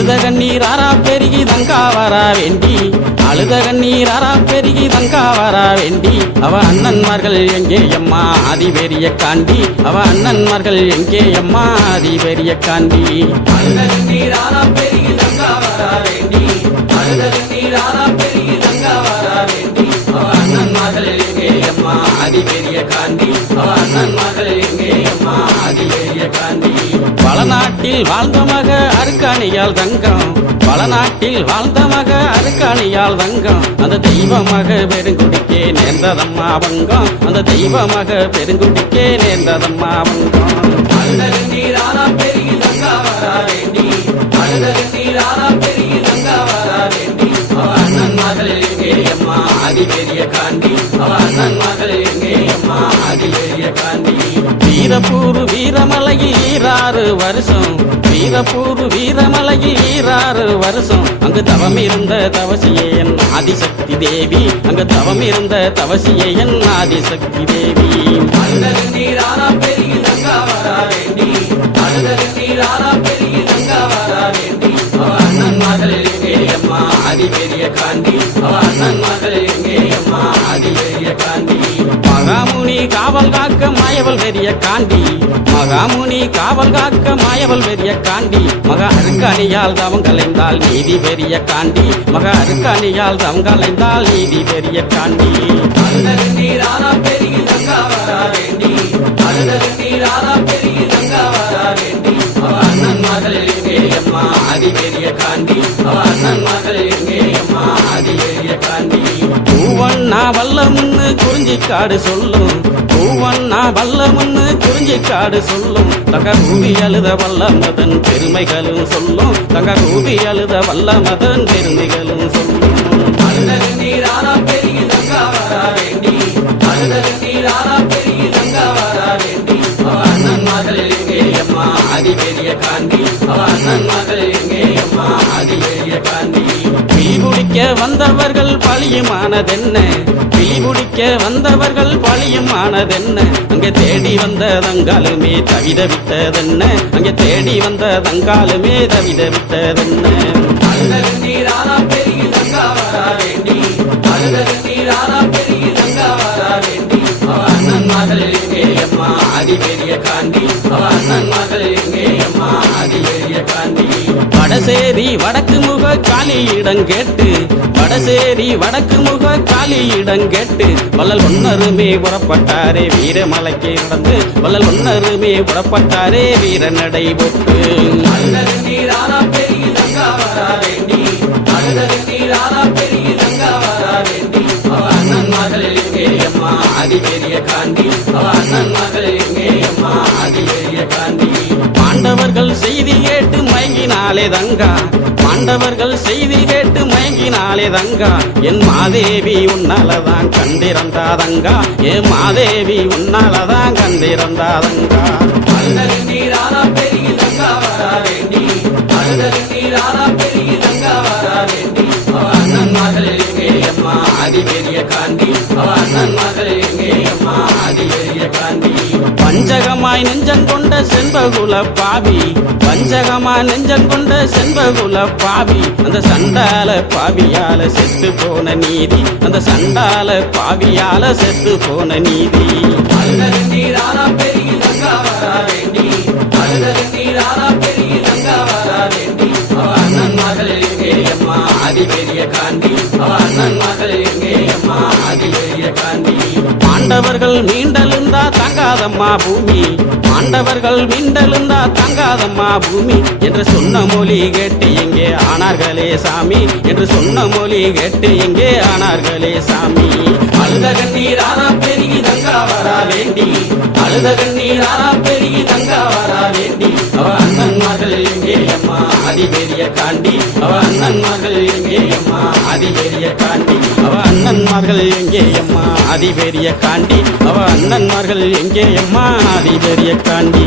அழுத கண்ணீர் ஆறா பெருகி தங்கா வரா வேண்டி, அழுத கண்ணீர் ஆறா பெருகி தங்கா வரா வேண்டி, அவ அண்ணன்மார்கள் எங்கே அம்மா ஆதிபெரிய காண்டி, அவ அண்ணன்மார்கள் எங்கே அம்மா ஆதிபெரிய காண்டி. அழுத கண்ணீர் ஆறா பெருகி தங்கா வரா வேண்டி, அழுத கண்ணீர் ஆறா பெருகி தங்கா வரா வேண்டி, அவ அண்ணன்மார்கள் எங்கே அம்மா ஆதிபெரிய காண்டி, அவ அண்ணன்மார்கள் எங்கே அம்மா ஆதிபெரிய காண்டி. வளநாட்டில் வாழ்ந்த மக அருக்காணியால் தங்கம், வளநாட்டில் வாழ்ந்த மக அருக்காணியால் தங்கம், அந்த தெய்வமாக பெருங்குடிக்கே நேர்ந்ததம்மா வங்கம், அந்த தெய்வமாக பெருங்குடிக்கே நேர்ந்ததம்மா வங்கம். அழுத கண்ணீர் ஆறா பெருகி தங்கா வரா வேண்டி, அழுத கண்ணீர் ஆறா பெருகி தங்கா வரா வேண்டி, அவ அண்ணன்மார்கள் எங்கே அம்மா ஆதிபெரிய காண்டி, அவ அண்ணன்மார்கள் எங்கே அம்மா ஆதிபெரிய காண்டி. வீரப்பூர் வீரமலையில் 6 வருஷம், வீரப்பூர் வீரமலையில் 6 வருஷம், அங்கு தவம் இருந்த தவசியே என் ஆதிசக்தி தேவி, அங்கு தவம் இருந்த தவசியே என் ஆதிசக்தி தேவி. அழுத கண்ணீர் ஆறா பெருகி தங்கா வரா வேண்டி, அழுத கண்ணீர் ஆறா பெருகி தங்கா வரா வேண்டி, அவ அண்ணன்மார்கள் எங்கே அம்மா ஆதிபெரிய காண்டி, அவ அண்ணன்மார்கள் எங்கே அம்மா ஆதிபெரிய காண்டி. மகாமுனி காவல் காக்க மாயவள் பெரிய காண்டி, மகாமுனி காவல் காக்க மாயவள் பெரிய காண்டி, மக அருக்காணியால் தவம் கலைந்தால் நீதி பெரிய காண்டி, மக அருக்காணியால் தவம் கலைந்தால் நீதி பெரிய காண்டி. அழுத கண்ணீர் ஆறா பெருகி தங்கா வரா வேண்டி, அழுத கண்ணீர் ஆறா பெருகி தங்கா வரா வேண்டி, அவ அண்ணன்மார்கள் எங்கே அம்மா ஆதிபெரிய காண்டி, அவ அண்ணன்மார்கள் எங்கே அம்மா ஆதிபெரிய காண்டி. பூவண்ணா வல்ல முன்னு குறிஞ்சிக்காடு சொல்லும், பூவண்ணா வல்ல முன்னு குறிஞ்சிக்காடு சொல்லும், தங்க கூவி அழுத வல்ல மதன் பெருமைகளும் சொல்லும், தங்க கூவி அழுத வல்ல மதன் பெருமைகளும் சொல்லும். அழுத கண்ணீர் ஆறா பெருகி தங்கா வரா வேண்டி, அழுத கண்ணீர் ஆறா பெருகி தங்கா வரா வேண்டி, அவ அண்ணன்மார்கள் எங்கே அம்மா ஆதிபெரிய காண்டி, அவ அண்ணன்மார்கள் எங்கே அம்மா ஆதிபெரிய காண்டி. பிடிக்க வந்தவர்கள் பழியுமானதென்ன, பிடிக்க வந்தவர்கள் பழியுமானதென்ன, அங்கே தேடி வந்த தங்காலுமே தவிதவித்ததென்ன, அங்கே தேடி வந்த தங்காலுமே தவிதவித்ததென்ன. அழுத கண்ணீர் ஆறா பெருகி தங்கா வரா வேண்டி, அழுத கண்ணீர் ஆறா பெருகி தங்கா வரா வேண்டி, அவ அண்ணன்மார்கள் எங்கே அம்மா ஆதிபெரிய காண்டி, அவ அண்ணன்மார்கள் எங்கே அம்மா ஆதிபெரிய காண்டி. வடசேரி வடக்கு முக காலியிடம் கேட்டு, வடசேரி வடக்கு முக காலியிடம் கேட்டு, வள்ளல் ஒன்னருமே புறப்பட்டாரே வீரமலைக்கு நடந்து, வள்ளல் ஒன்னருமே புறப்பட்டாரே வீர நடை போட்டு. அழுத கண்ணீர் ஆறா பெருகி தங்கா வரா வேண்டி, அழுத கண்ணீர் ஆறா பெருகி தங்கா வரா வேண்டி, அவ அண்ணன்மார்கள் எங்கே அம்மா ஆதிபெரிய காண்டி, அவ அண்ணன்மார்கள் எங்கே அம்மா ஆதிபெரிய காண்டி. பாண்டவர்கள் செய்தி கேட்டு மயங்கினாலே தங்கா, பாண்டவர்கள் செய்தி கேட்டு மயங்கினாலே தங்கா, என் மாதேவி உன்னாலதான் கண்டிருந்தாதங்கா, என் மாதேவி உன்னாலதான் கண்டிருந்தாதங்கா. அழுத கண்ணீர் ஆறா பெருகி தங்கா வரா வேண்டி, அழுத கண்ணீர் ஆறா பெருகி தங்கா வரா வேண்டி, அவ அண்ணன்மார்கள் எங்கே அம்மா ஆதிபெரிய காண்டி, அவ அண்ணன்மார்கள் எங்கே அம்மா ஆதிபெரிய காண்டி. பஞ்சகமாய் நெஞ்சங்கொண்ட செண்பகுல பாவி, பஞ்சகமாய் நெஞ்சங்கொண்ட செண்பகுல பாவி, அந்த சண்டால பாவியால செத்து போன நீதி, அந்த சண்டால பாவியால செத்து போன நீதி. அழுத கண்ணீர் ஆறா பெருகி தங்கா வரா வேண்டி, அழுத கண்ணீர் ஆறா பெருகி தங்கா வரா வேண்டி, அவ அண்ணன்மார்கள் எங்கே அம்மா ஆதிபெரிய காண்டி, அவ அண்ணன்மார்கள் எங்கே அம்மா ஆதிபெரிய காண்டி. பாண்டவர்கள் மீண்டெழுந்தா தங்காதம்மா பூமி, பாண்டவர்கள் மீண்டெழுந்தா தங்காதம்மா பூமி, என்று சொன்ன மொழி கேட்டு எங்கே ஆனார்களே சாமி, என்று சொன்ன மொழி கேட்டு எங்கே ஆனார்களே சாமி. அழுத கண்ணீர் ஆறா பெருகி தங்கா வரா வேண்டி, அழுத கண்ணீர் ஆறா பெருகி தங்கா வரா வேண்டி, அவ அண்ணன்மார்கள் எங்கே அம்மா ஆதிபெரிய காண்டி, அவ அண்ணன்மார்கள் எங்கே அம்மா ஆதிபெரிய காண்டி, அவ அண்ணன்மார்கள் எங்கே அம்மா ஆதிபெரிய காண்டி, அவ அண்ணன்மார்கள் எங்கே அம்மா ஆதிபெரிய காண்டி.